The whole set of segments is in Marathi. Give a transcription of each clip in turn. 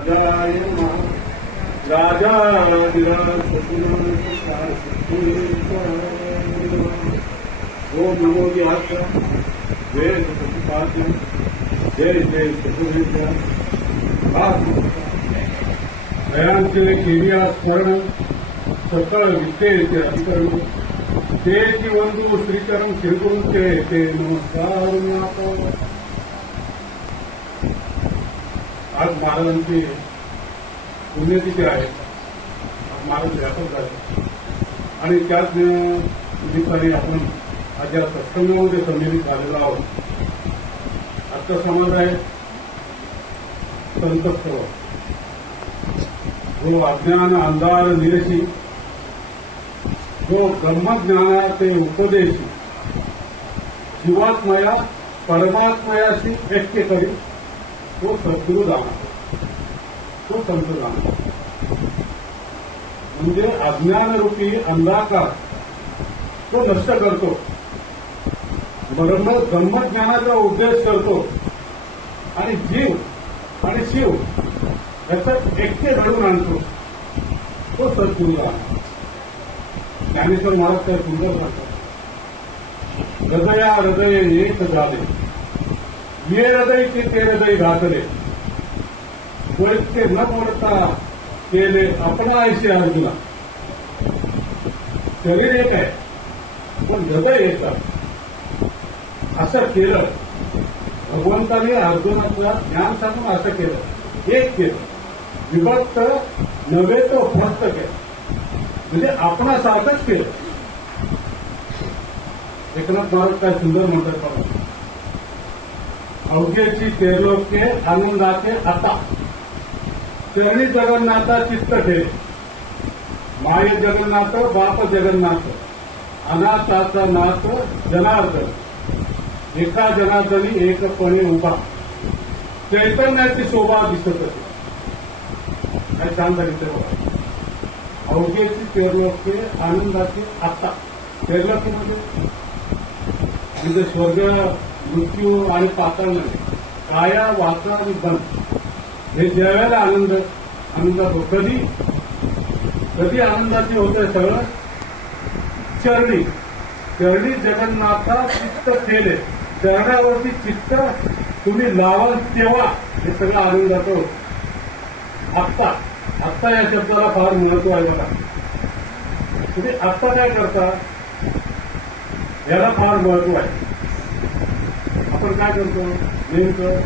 राजाय नमः राजाधिराज ओम नमो व्यास जय सतपाद्य जय जय सतुर्विद्या दयांचे केलिया स्मरण सकळ विद्येचे अधिकरण तेची वंदू श्रीचरण शिरगुरूंचे ते नमस्कार आज महाराजांची पुण्यतिथी आहे. महाराज व्यापक झाले आणि त्याच निमित्ताने आपण आज या सत्संगामध्ये संमिलित झालेलो आहोत. आजचा समाज आहे संतस्तव जो अज्ञान अंधार निरशी जो ब्रह्मज्ञानाचे उपदेशी जीवात्मया परमात्मयाशी ऐक्य करीत तो सद्गुरू जाणार तो संत जाणार म्हणजे अज्ञानरूपी अंधाकार तो नष्ट करतो. ब्रह्मज्ञानाचा उपदेश करतो आणि जीव आणि शिव याचं ऐक्य घडवून आणतो तो सद्गुरू जाणार. ज्ञानेश्वर महाराज काय सुंदर सांगतात. हृदया हृदय एक झाले ये हृदय ते हृदय घातले वैद्य न मोडता केले आपणाशी अर्जुना. शरीर एक आहे पण हृदय एक आहे असं केलं भगवंताने अर्जुनाचं ज्ञान सांगून असं केलं. एक केलं विभक्त नव्हे तो भक्त केलं म्हणजे आपणासारखंच केलं. एकनाथ महाराज काय सुंदर म्हणतात बघा. अवघ्याची तेरलोके आनंदाचे आता चरणी जगन्नाथा चित्त ठेव माय जगन्नाथ बाप जगन्नाथ अनाथाचा नाथ जनार्दन एका जनार्दनी एकपणे उभा चैतन्याची शोभा दिसत असे. काय छान सांगितलं बघा. अवघ्याची तेरलोके आनंदाची आता तेरलोके म्हणजे स्वर्ग मृत्यू आणि पाताळ नाही काया वाचा आणि बंद हे ज्यावेळेला आनंदात कधी कधी आनंदाचे होतंय सगळं चरणी जगन्नाथा चित्त केले चरणावरती चित्त तुम्ही लावाल तेव्हा हे सगळं आनंदाचं होतं. आत्ता या शब्दाला फार महत्व आहे बघा. तुम्ही आत्ता काय करता याला फार महत्व आहे. आपण काय करतो नेमकं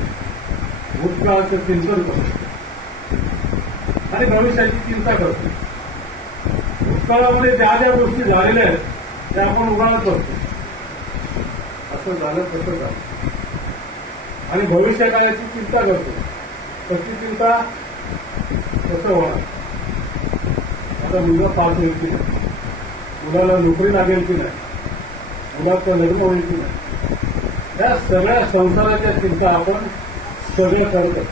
भूतकाळाचं चिंतन करतो आणि भविष्याची चिंता करतो. भूतकाळामध्ये ज्या ज्या गोष्टी झालेल्या आहेत त्या आपण उगाळ करतो असं झालं तसं झालं आणि भविष्यकाळाची चिंता करतो. कशी चिंता कसं होणार. आता मुलगा पास होईल की नाही मुलाला नोकरी लागेल की नाही मुलाचं लग्न होईल की नाही या सगळ्या संसाराच्या चिंता आपण सगळं करतो.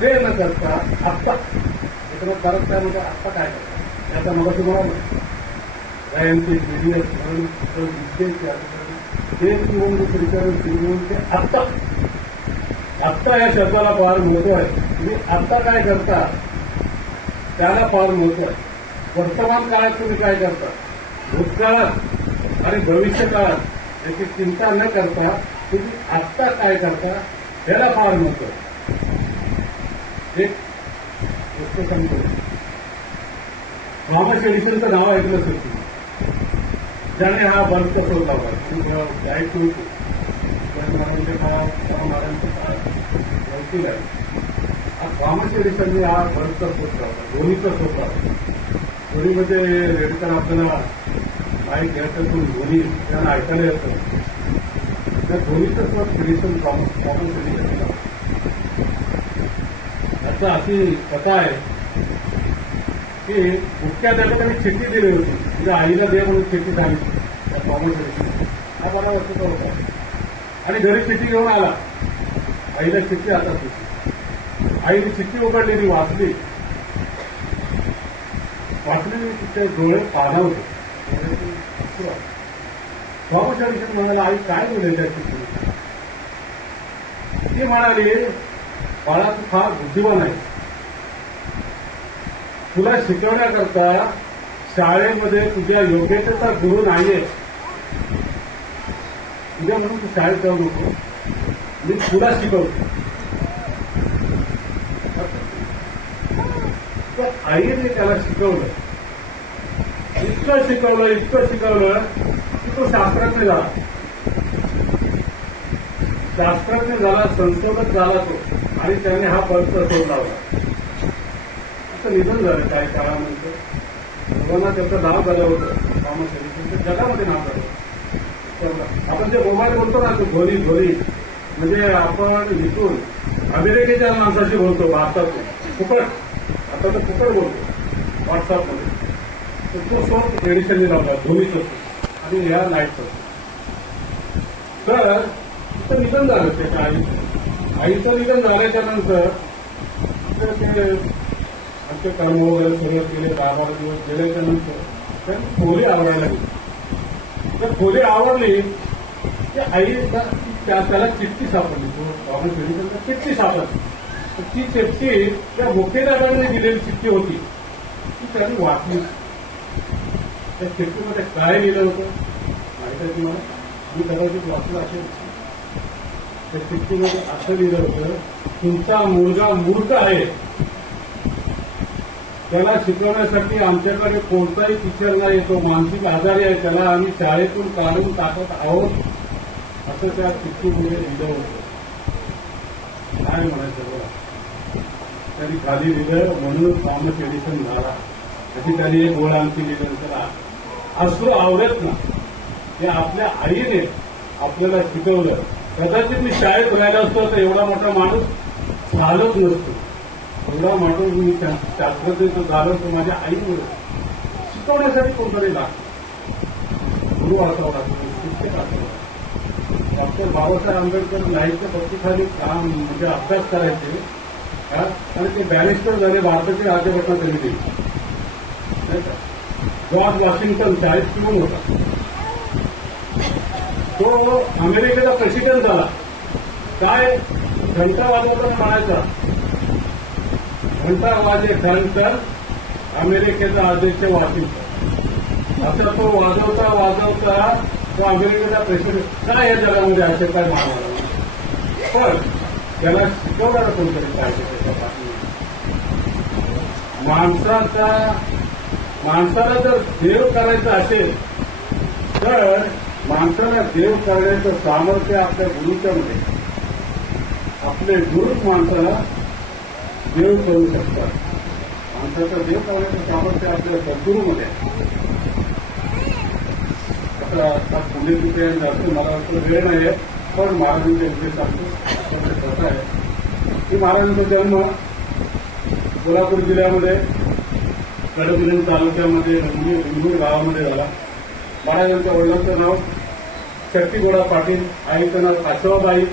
ते न करता आत्ता एखादं करत काय म्हणतो आत्ता काय करतो त्याचा मग तुम्हाला गायांचे बिलियस विद्येचे ते जीवन दुसरीकडे जीवन ते आत्ता या शब्दाला फार महत्व आहे. तुम्ही आत्ता काय करता त्याला फार महत्व आहे. वर्तमान काळात तुम्ही काय करता भूतकाळात आणि भविष्य काळात याची चिंता न करता तुम्ही आत्ता काय करता याला फार महत्व आहे. एक गोष्ट सांगतो. थॉमस एडिसनचं नाव ऐकलं असेल तुम्ही. ज्याने हा बल्ब शोध लावला गायक महाराजांच्या काळात महाराजांच्या काळात गलती आहे. थॉमस एडिसनने हा बल्बचा शोध लावला ध्वनीचा शोध लावला. ध्वनीमध्ये रेडकर आपल्याला माहीत घ्यायचं ध्वनी त्यांना ऐकायला येतं त्या ध्वनीचं शोध एडिसन थॉमस एडिसन याचा अशी कथा आहे की मुख्या देवतांनी चिठ्ठी दिली होती म्हणजे आईला दे म्हणून चिठ्ठी सांगितली त्या थॉमस एडिसन. हा 12 वर्षाचा होता आणि घरी चिठ्ठी घेऊन आला. आईला चिठ्ठी हातात होती. आईने चिठ्ठी उघडलेली वाचली तिथे डोळे पाणावले. थॉमस एडिसन म्हणाला आई काय बोलायचं आहे ती म्हणाली बाळा तू फार बुद्धिवान आहे, तुला शिकवण्याकरता शाळेमध्ये तुझ्या योग्यतेचा गुरु नाहीये, तुझ्या म्हणून तू शाळेत जाऊ नको, मी तुला शिकवतो. तर आईने त्याला शिकवलं, इतकं शिकवलं की तो शास्त्रज्ञ झाला. शास्त्रज्ञ झाला, संशोधक झाला तो, आणि त्याने हा बल्ब शोध लावला. असं निधन झालं काही काळानंतर. सर्वांना त्याचं नाव झालं होतं, थॉमस एडिसन जगामध्ये नाव झालं. आपण जे मोबाईल बोलतो ना, तो घोरी म्हणजे आपण इथून अमेरिकेच्या माणसाशी बोलतो, भारतातून फुकट, आता तर फुकट बोलतो व्हॉट्सअपमध्ये. तो शोध एडिशनने लावला, धोनीच असतो आणि या लाईटच असतो. तर तिथं निधन झालं त्याच्या आईचं निधन झाल्याच्या नंतर ते आमचे कर्म वगैरे सगळं केले. 10-12 दिवस गेल्याच्या नंतर त्यांनी खोली आवडायला लागली. तर खोली आवडली की आई त्याला चिठ्ठी सापडली, तो थॉमस एडिसनला चिठ्ठी सापडली. तर ती चिठ्ठी त्या मुख्याध्यापकाने दिलेली चिठ्ठी होती, ती त्यांनी वाचली. त्या चिठ्ठीमध्ये काय लिहिलं होतं माहिती आहे तुम्हाला? मी कदाचित वाचलं असेल. त्या चिठ्ठीमध्ये असं लिहिलं होतं, तुमचा मुलगा मूर्ख आहे, त्याला शिकवण्यासाठी आमच्याकडे कोणताही टीचर नाही, तो मानसिक आजारी आहे, त्याला आम्ही शाळेतून काढून टाकत आहोत, असं त्या चिठ्ठीमध्ये लिहिलं होतं. काय म्हणायचं बघा, त्यांनी खाली लिहिलं म्हणून थॉमस एडिसन झाला, अशी त्यांनी एक गोळ आणखी लिहिल्यानंतर असू आवडत ना, हे आपल्या आईने आपल्याला शिकवलं. कदाचित मी शाळेत राहिला असतो तर एवढा मोठा माणूस झालोच नसतो, एवढा माणूस मी शास्त्रज्ञ झालो तो माझ्या आईमुळे. शिकवण्यासाठी कोणतरी लागतो, गुरु असावा लागतो, शिक्षक असावा. डॉक्टर बाबासाहेब आंबेडकर लाईटच्या पत्तीखाली काम म्हणजे अभ्यास करायचे आणि ते बॅरिस्टर झाले, भारताची राज्यघटना त्यांनी दिली. जॉर्ज वॉशिंग्टन शाळेत पिऊन होता, तो अमेरिकेचा प्रेसिडेंट झाला. काय घंटा वाजवताना म्हणायचा, घंटा वाजे ठणठण अमेरिकेचा अध्यक्ष वॉशिंग्टन. असं तो वाजवता तो अमेरिकेचा प्रेसिडेंट. काय या जगामध्ये असे काय मानणार, पण त्याला शिकवणारा कोणतरी पाहिजे त्याच्या पाठी. माणसाला जर देव करायचं असेल तर माणसाला देव करण्याचं सामर्थ्य आपल्या गुरुच्यामध्ये. आपले गुरुच माणसाला देव करू शकतात. माणसाचं देव करण्याचं सामर्थ्य आपल्या सद्गुरूमध्ये. आता पुणे तिथे जास्त मला वाटतं वेळ नाही आहे, पण महाराजांच्या विषयी सांगतो. कसं आहे की महाराजांचा जन्म कोल्हापूर जिल्ह्यामध्ये कडपिंजरी तालुक्यामध्ये लिंगूर गावामध्ये झाला. महाराजांच्या वडिलांचं नाव शक्तीगोडा पाटील, आईचं नाव कासवाबाई.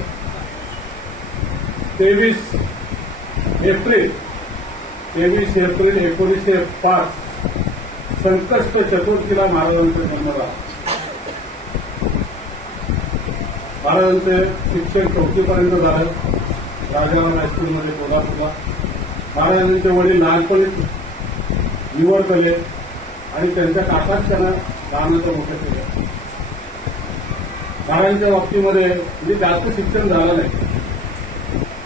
23 एप्रिल 1905 संकष्ट चतुर्थीला महाराजांचा जन्म झाला. महाराजांचे शिक्षण 4थीपर्यंत झालं राजाराम हायस्कूलमध्ये कोल्हापूरला. महाराजांचे वडील लहानपणी निवड केले आणि त्यांच्या काकाच त्यांना लहानाचं मोठं केलं. महाराजांच्या बाबतीमध्ये म्हणजे जास्त शिक्षण झालं नाही.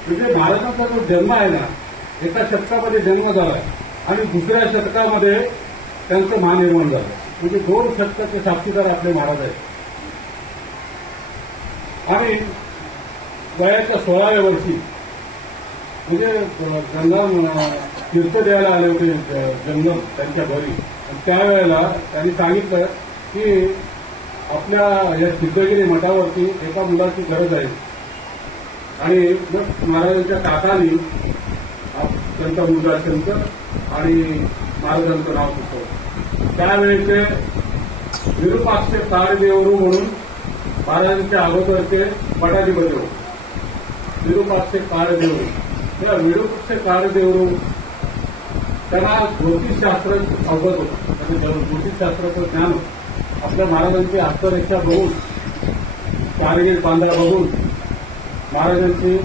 म्हणजे महाराजांचा जो जन्म आहे ना, एका शतकामध्ये जन्म झाला आणि दुसऱ्या शतकामध्ये त्यांचं महानिर्माण झालं. म्हणजे 2 शतकाचे साक्षीदार आपले महाराज आहेत. आणि वयाच्या 16व्या वर्षी म्हणजे गंगा तीर्थ द्यायला आले होते जंगम त्यांच्या घरी. त्यावेळेला त्यांनी सांगितलं की आपल्या या सिद्धगिरी मठावरती एका मुलाची गरज आहे. आणि मग महाराजांच्या काकांनी त्यांचा मुलगा शंकर आणि महाराजांचं नाव सुचवलं. त्यावेळेचे विरूपाक्ष कारदेवरू म्हणून महाराजांच्या अगोदरचे पटाधिपती होते. विरूपाक्ष कारदेवरू, त्या विरूपाक्ष कारदेवरू त्यांना ज्योतिषशास्त्र अवगत होतं. म्हणजे ज्योतिषशास्त्राचं ज्ञान आपल्या महाराजांची हस्तरेषा बघून, कारगिल पांढरा बघून महाराजांची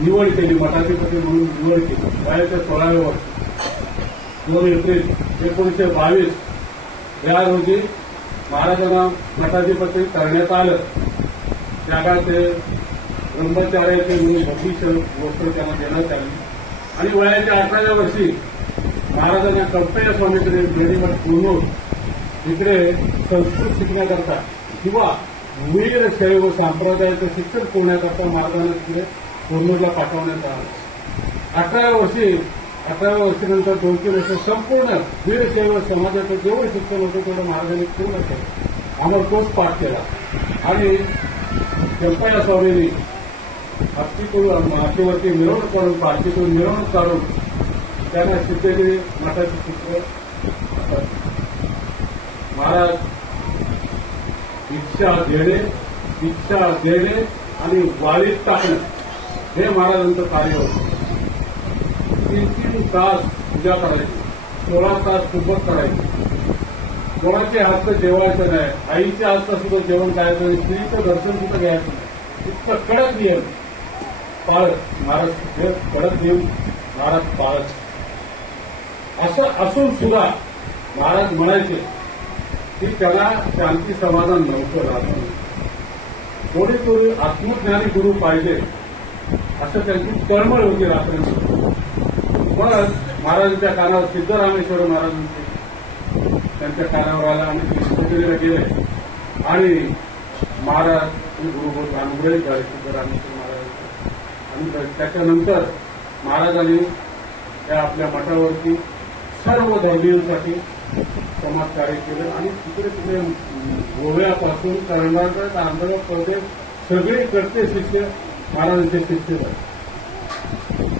निवड केली, मठाधिपती म्हणून निवड केली. वयाच्या 16व्या वर्षी 2 एप्रिल 1922 या रोजी महाराजांना मठाधिपती करण्यात आलं. त्यागाचे ब्रह्मचार्याचे भक्तीचं गोष्ट त्यांना देण्यात आली. आणि वयाच्या 18व्या वर्षी महाराजांना कर्तव्य स्वामीकडे बेडीमठ पूर्ण इकडे संस्कृत शिकण्याकरता किंवा वीर शैव संप्रदायाचं शिक्षण करण्याकरता महाराजांना तिकडे पूर्णला पाठवण्यात आलं. 18व्या वर्षीनंतर 2-3 वर्ष संपूर्ण वीरशैव समाजाचं जेवढं शिक्षण होतं तेवढं महाराजांनी पूर्ण केलं. अमरकोश पाठ केला. आणि चंपया स्वामींनी आपलीवरती मिरवणूक करून पालखीतून मिरवणूक काढून त्यांना सिद्धगिरी मठाचे शिक्षण महाराज दीक्षा देणे आणि वाळीत टाकणं हे महाराजांचं कार्य होतं. 3-3 तास पूजा करायची, 16 तास कुंभक करायची. कोणाच्या हातचं जेवायचं नाही, आईच्या हातचं सुद्धा जेवण करायचं नाही, स्त्रीचं दर्शन सुद्धा घ्यायचं नाही. इतकं कडक नियम पाळत महाराज, कडक नियम महाराज पाळत. असं असून सुद्धा महाराज म्हणायचे की त्याला शांती समाधान नव्हतं राहतं. थोडी आत्मज्ञानी गुरु पाहिजे असं त्यांची तळमळ होती रात्री. पण महाराजांच्या कानावर सिद्धरामेश्वर महाराजांचे त्यांच्या कानावर आला आणि सिद्धगिरीला गेले. आणि महाराज गुरुभूत अनुग्रहित झाले सिद्धरामेश्वर महाराज. आणि त्याच्यानंतर महाराजांनी त्या आपल्या मठावरती सर्व धर्मीयांसाठी समाजकार्य केलं. आणि तिकडे गोव्यापासून कर्नाटक, आंध्र प्रदेश सगळीकडचे शिष्य महाराजांचे शिष्य झाले.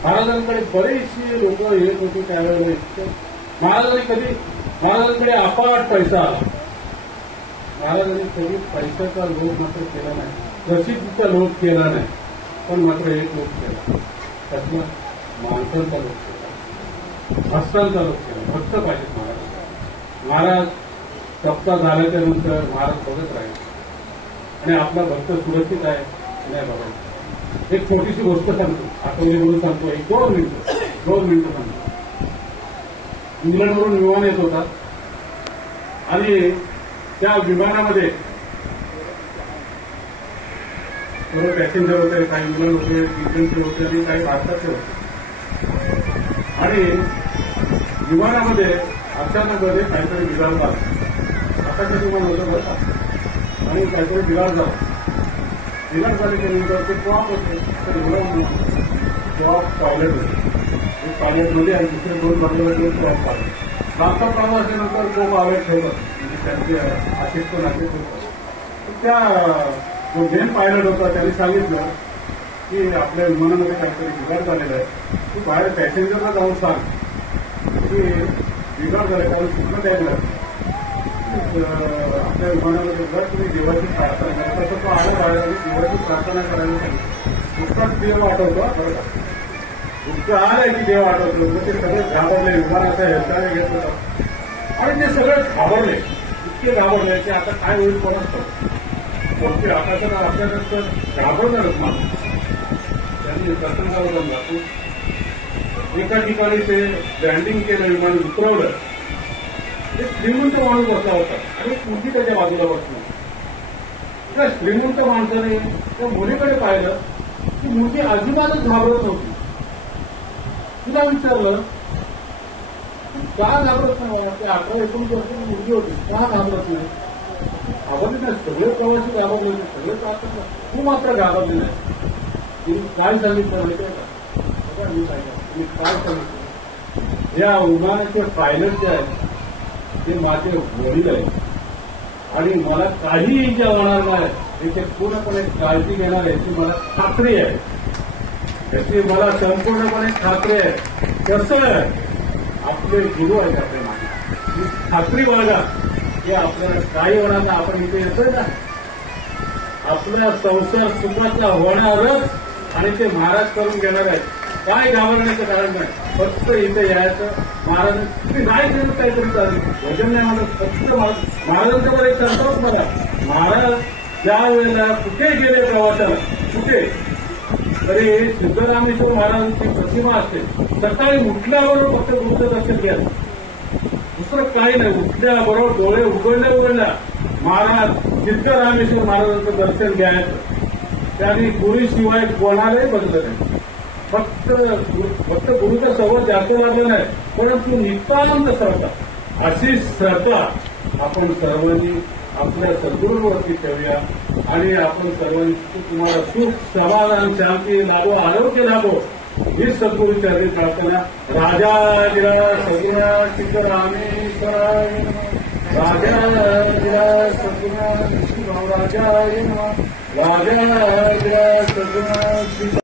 महाराजांकडे बरेचसे लोक येत होते त्यावेळेला. महाराजांकडे अपाट पैसा आला. महाराजांनी कधी पैशाचा लोभ मात्र केला नाही, प्रसिद्धीचा लोभ केला नाही. पण मात्र एक लोभ केला, त्यातला माणसांचा लोभ केला, भक्तांचा लोभ केला. भक्त पाहिजेत महाराज. महाराज सप्ताह झाल्याच्या नंतर महाराज बघत राहिले आणि आपला भक्त सुरक्षित आहे नाही बघायचं. एक छोटीशी गोष्ट सांगतो, आठवली म्हणून सांगतो. 2 मिनिटं सांगतो. इंग्लंडवरून विमान येत होता आणि त्या विमानामध्ये सर्व पॅसेंजर होते, काही इंग्लंड होते, इंग्लंडचे होते आणि काही भारताचे होते. आणि विमानामध्ये अचानकमध्ये काहीतरी बिघाड झाला. आताचं विमान होतं बरं, आणि काहीतरी बिघाड झाला. बिघाड झाल्यानंतर ते टॉप होते, टॉप टॉयलेट होते. टॉयलेटमध्ये आणि दुसरे 2 बंगल्यामध्ये टॉप पाहिजे. मागचा प्रवासानंतर तो पायलट ठेवतात, म्हणजे त्यांचे असिस्टंट असे ठेवतात. त्या जो मेन पायलट होता त्यांनी सांगितलं की आपल्या विमानामध्ये काहीतरी बिघाड झालेला आहे, तू बाहेर पॅसेंजरला जाऊन सांग की बिघाड झाला. कारण सुद्धा द्यायला आपल्या विमानामध्ये जर तुम्ही देवाची प्रार्थना करा, तसं तो आला बाहेर आणि देवाची प्रार्थना करायला सांगितलं. नुकताच देव आठवतो बरं का, इतकं आलंय की देव आठवतो. ते सगळे घाबरले, विमानाचा हेरसाने घेत होता आणि ते सगळे घाबरले, इतके घाबरले की आता काय होईल कोणाच कोणते आकाशात असल्यानंतर घाबरणारच माणूस. त्यांनी प्रसंगावर जातो. एका ठिकाणी ते लँडिंग केलं, विमान उतरवलं. एक श्रीमंत माणूस बसला होता आणि एक मुलगी त्याच्या बाजूला बसली. त्या श्रीमंत माणसाने त्या मुलीकडे पाहिलं की मुलगी अजिबातच घाबरत नव्हती. तिला विचारलं का घाबरत नाही. ते 18-19 वर्षाची मुलगी होती, का घाबरत नाही. घाबरली नाही, सगळे प्रवासी घाबरले नाही, सगळे प्रार्थना, तू मात्र घाबरली नाही. तिने काय सांगितलं माहिती आहे का? मी काय सांगितलं, या विमानाचे पायलट जे आहेत ते माझे वडील आहेत आणि मला काही इजा होणार नाही याची पूर्णपणे काळजी घेणार याची मला खात्री आहे. याची मला संपूर्णपणे खात्री आहे. कसं आपले गुरु आहेत आपल्या मागे, खात्री बाळगा की आपल्याला काही होणार नाही. आपण इथे येतोय ना, आपला संसार सुखाचा होणारच आणि ते महाराज करून घेणार आहेत. काय घाबरण्याचं कारण नाही. फक्त इथे यायचं. महाराज तुम्ही नाही केलं काहीतरी चालेल, भजन नाही म्हणत, फक्त महाराजांच्यावर एक सांगतोच मला. महाराज ज्या वेळेला कुठे गेले प्रवासाला, कुठे तरी सिद्धरामेश्वर महाराजांची प्रतिमा असते. सकाळी उठल्याबरोबर फक्त गुरुचं दर्शन घ्यायचं, दुसरं काही नाही. उठल्याबरोबर डोळे उघडल्या महाराज सिद्धरामेश्वर महाराजांचं दर्शन घ्यायचं. त्यांनी गुरुशिवाय कोणालाही बदलत नाही. फक्त गुरुचा संवाद जास्त लागला नाही, परंतु नितांत श्रद्धा, अशी श्रद्धा आपण सर्वांनी आपल्या सद्गुरूंवरती ठेवूया आणि आपण सर्वांनी तुम्हाला सुख समाधान शांती लाभो, आरोग्य लाभो ही सद्गुरूचरणी प्रार्थना. राजाधिराज सद्गुरुनाथ सिद्धरामेश्वराय नमः. राजाधिराज सद्गुरुनाथ राजाय नमः. राजाधिराज सद्गुरुनाथ